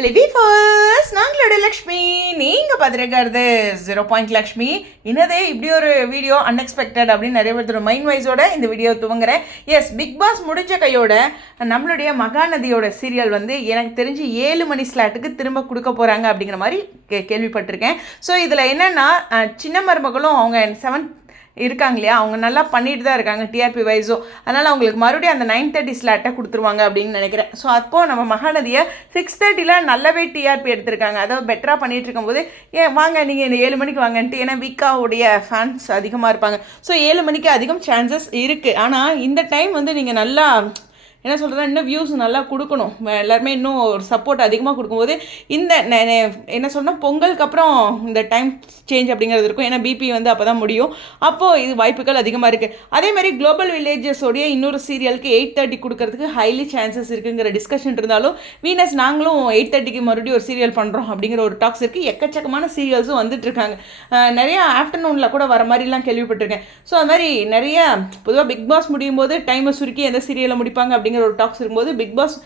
Hello வீஃபர்ஸ் நாங்களோட Lakshmi. நீங்கள் பார்த்துருக்கிறது zero point Lakshmi. என்னதே இப்படி ஒரு வீடியோ அன்எக்ஸ்பெக்டட் அப்படின்னு நிறைய பேர் மைண்ட் வைஸோட இந்த வீடியோ துவங்குறேன். எஸ் பிக் பாஸ் முடிஞ்ச கையோட நம்மளுடைய மகாநதியோட சீரியல் வந்து எனக்கு தெரிஞ்சு ஏழு மணி ஸ்லாட்டுக்கு திரும்ப கொடுக்க போகிறாங்க அப்படிங்கிற மாதிரி கே கேள்விப்பட்டிருக்கேன். ஸோ இதில் என்னென்னா சின்ன மருமகளும் அவங்க செவன்த் இருக்காங்க இல்லையா? அவங்க நல்லா பண்ணிட்டு தான் இருக்காங்க டிஆர்பி வைஸோ அதனால் அவங்களுக்கு மறுபடியும் அந்த நைன் தேர்ட்டி ஸ்லாட்டை கொடுத்துருவாங்க அப்படின்னு நினைக்கிறேன். ஸோ அப்போது நம்ம மகாநதியை சிக்ஸ் தேர்ட்டியில் நல்லாவே டிஆர்பி எடுத்திருக்காங்க. அதாவது பெட்டராக பண்ணிட்டு இருக்கும்போது ஏன் வாங்க நீங்கள் இந்த ஏழு மணிக்கு வாங்கன்ட்டு. ஏன்னா வீக்காவுடைய ஃபேன்ஸ் அதிகமாக இருப்பாங்க. ஸோ ஏழு மணிக்கு அதிகம் சான்சஸ் இருக்குது ஆனால் இந்த டைம் வந்து நீங்கள் நல்லா என்ன சொல்கிறேன் இன்னும் வியூஸ் நல்லா கொடுக்கணும். எல்லாருமே இன்னும் ஒரு சப்போர்ட் அதிகமாக கொடுக்கும்போது இந்த நெ- என்ன சொன்னால் பொங்கலுக்கு அப்புறம் இந்த டைம் சேஞ்ச் அப்படிங்கிறது இருக்கும். ஏன்னா பிபி வந்து அப்போ தான் முடியும். அப்போது இது வாய்ப்புகள் அதிகமாக இருக்குது அதே மாதிரி குளோபல் வில்லேஜஸோடைய இன்னொரு சீரியலுக்கு எயிட் தேர்ட்டி கொடுக்கறதுக்கு ஹைலி சான்சஸ் இருக்குங்கிற டிஸ்கஷன் இருந்தாலும் வீனஸ் நாங்களும் எயிட் தேர்ட்டிக்கு மறுபடியும் ஒரு சீரியல் பண்ணுறோம் அப்படிங்கிற ஒரு டாக்ஸ் இருக்குது எக்கச்சக்கமான சீரியல்ஸும் வந்துட்டு இருக்காங்க. நிறையா ஆஃப்டர்நூனில் கூட வர மாதிரிலாம் கேள்விப்பட்டிருக்கேன். ஸோ அது மாதிரி நிறைய பொதுவாக பிக் பாஸ் முடியும் போது டைமை சுருக்கி எந்த சீரியலை முடிப்பாங்க அப்படிங்கிற ஒரு டாக்ஸ் இருக்கும்போது பிக் பாஸ்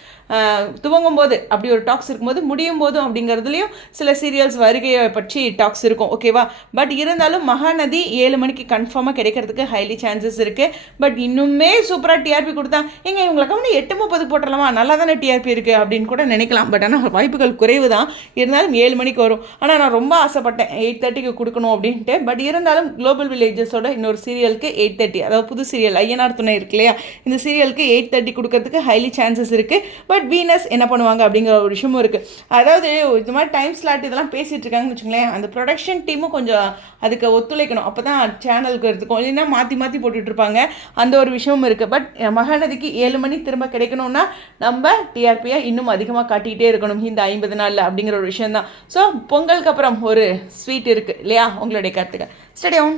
துவங்கும் போது அப்படி ஒரு டாக்ஸ் இருக்கும்போது முடியும் போதும் அப்படிங்கிறதுலையும் சில சீரியல்ஸ் வருகையை பற்றி டாக்ஸ் இருக்கும். ஓகேவா பட் இருந்தாலும் மகாநதி ஏழு மணிக்கு கன்ஃபார்மாக கிடைக்கிறதுக்கு ஹைலி சான்சஸ் இருக்குது பட் இன்னுமே சூப்பராக டிஆர்பி கொடுத்தா எங்க இவங்களுக்கு வந்து எட்டு முப்பது போட்டுடலாமா நல்லா தானே டிஆர்பி இருக்குது அப்படின்னு கூட நினைக்கலாம். பட் ஆனால் வாய்ப்புகள் குறைவு தான். இருந்தாலும் ஏழு மணிக்கு வரும். ஆனால் நான் ரொம்ப ஆசைப்பட்டேன் எயிட் தேர்ட்டிக்கு கொடுக்கணும் அப்படின்ட்டு. பட் இருந்தாலும் குளோபல் வில்லேஜஸோட இன்னொரு சீரியலுக்கு எயிட் தேர்ட்டி அதாவது புது சீரியல் ஐயனார் துணை இருக்கு இல்லையா? இந்த சீரியலுக்கு எயிட் தேர்ட்டி கொடுக்கறதுக்கு ஹைலி சான்சஸ் இருக்குது பட் வீனஸ் என்ன பண்ணுவாங்க அப்படிங்கிற ஒரு விஷயமும் இருக்குது அதாவது இது மாதிரி டைம் ஸ்லாட் இதெல்லாம் பேசிகிட்டு இருக்காங்கன்னு வச்சுங்களேன் அந்த ப்ரொடக்ஷன் டீமும் கொஞ்சம் அதுக்கு ஒத்துழைக்கணும். அப்போ தான் சேனலுக்கு இருக்கும் இல்லைன்னா மாற்றி மாற்றி போட்டுட்ருப்பாங்க அந்த ஒரு விஷயமும் இருக்குது பட் மகாநதிக்கு ஏழு மணி திரும்ப கிடைக்கணும்னா நம்ம டிஆர்பியை இன்னும் அதிகமாக காட்டிக்கிட்டே இருக்கணும் இந்த ஐம்பது நாளில் அப்படிங்கிற ஒரு விஷயம் தான் ஸோ பொங்கலுக்கு அப்புறம் ஒரு ஸ்வீட் இருக்குது இல்லையா? உங்களுடைய கருத்துக்கள். ஸ்டடியோன்